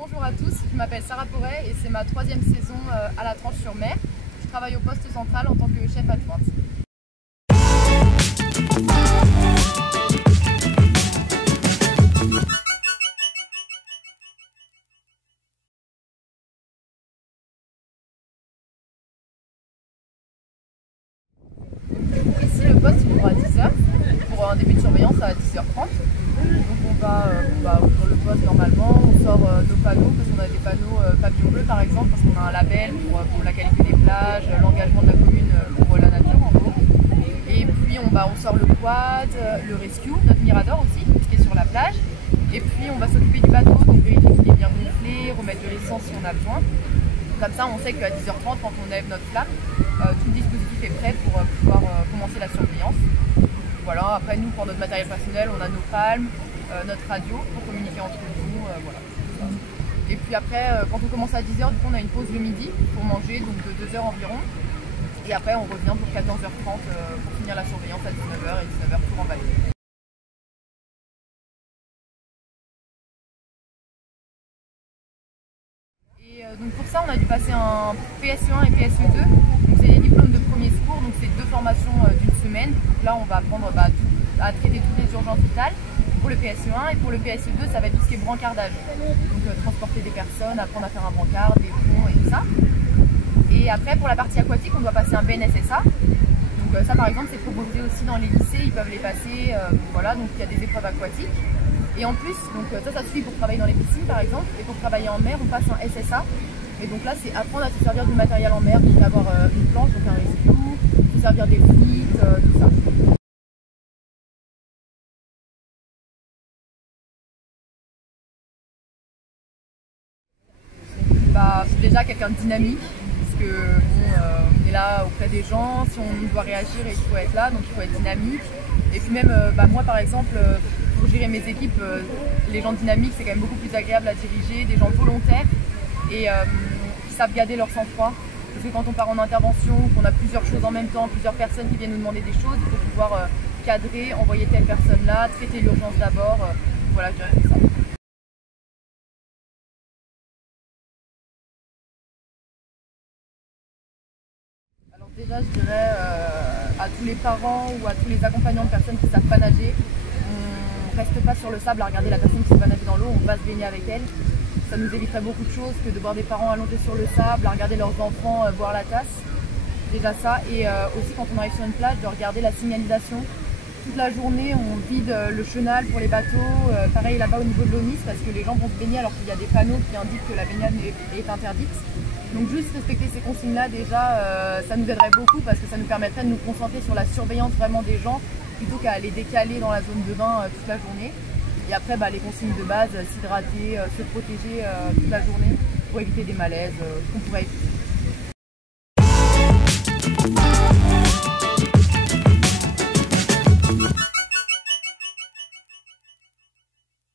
Bonjour à tous, je m'appelle Sarah Porret et c'est ma 3e saison à la Tranche-sur-Mer. Je travaille au poste central en tant que chef adjointe. Ici le poste il ouvre à 10h, pour un début de surveillance à 10h30. Donc on va ouvrir le poste normalement, on sort nos panneaux parce qu'on a des panneaux pavillon bleu par exemple parce qu'on a un label pour la qualité des plages, l'engagement de la commune pour la nature en gros. Et puis on sort le quad, le rescue, notre mirador aussi qui est sur la plage. Et puis on va s'occuper du bateau, donc vérifier qu'il est bien gonflé, remettre de l'essence si on a besoin. Comme ça on sait qu'à 10h30 quand on lève notre flamme, tout le dispositif est prêt pour pouvoir commencer la surveillance. Voilà, après nous pour notre matériel personnel on a nos palmes, notre radio pour communiquer entre nous, voilà. Et puis après quand on commence à 10h, du coup on a une pause le midi pour manger, donc de 2h environ. Et après on revient pour 14h30 pour finir la surveillance à 19h et 19h tout remballer. Et donc pour ça on a dû passer un PSE1 et PSE2, donc c'est des diplômes de premier secours, donc c'est 2 formations d'une semaine. Donc là on va apprendre à traiter toutes les urgences vitales pour le PSE1 et pour le PSE2 ça va être tout ce qui est brancardage, donc transporter des personnes, apprendre à faire un brancard, des ponts et tout ça. Et après pour la partie aquatique on doit passer un BNSSA, donc ça par exemple c'est proposé aussi dans les lycées, ils peuvent les passer, voilà, donc il y a des épreuves aquatiques. Et en plus, donc ça suffit pour travailler dans les piscines par exemple, et pour travailler en mer on passe un SSA. Et donc là c'est apprendre à se servir du matériel en mer, donc avoir une planche, donc un rescue, se servir des flics, tout ça. Déjà quelqu'un de dynamique, parce que on est là auprès des gens, si on doit réagir il faut être là, donc il faut être dynamique. Et puis même moi par exemple, pour gérer mes équipes, les gens dynamiques c'est quand même beaucoup plus agréable à diriger, des gens volontaires et qui savent garder leur sang-froid. Parce que quand on part en intervention, qu'on a plusieurs choses en même temps, plusieurs personnes qui viennent nous demander des choses, il faut pouvoir cadrer, envoyer telle personne là, traiter l'urgence d'abord, voilà, je dirais ça. Alors déjà je dirais à tous les parents ou à tous les accompagnants de personnes qui ne savent pas nager, on ne reste pas sur le sable à regarder la personne qui ne sait pas nager dans l'eau, on va se baigner avec elle. Ça nous éviterait beaucoup de choses que de voir des parents allongés sur le sable, à regarder leurs enfants boire la tasse. Déjà ça, et aussi quand on arrive sur une plage, de regarder la signalisation. Toute la journée on vide le chenal pour les bateaux, pareil là-bas au niveau de l'ONIS parce que les gens vont se baigner alors qu'il y a des panneaux qui indiquent que la baignade est interdite. Donc juste respecter ces consignes-là déjà, ça nous aiderait beaucoup parce que ça nous permettrait de nous concentrer sur la surveillance vraiment des gens plutôt qu'à aller décaler dans la zone de bain toute la journée. Et après les consignes de base, s'hydrater, se protéger toute la journée pour éviter des malaises qu'on pourrait éviter.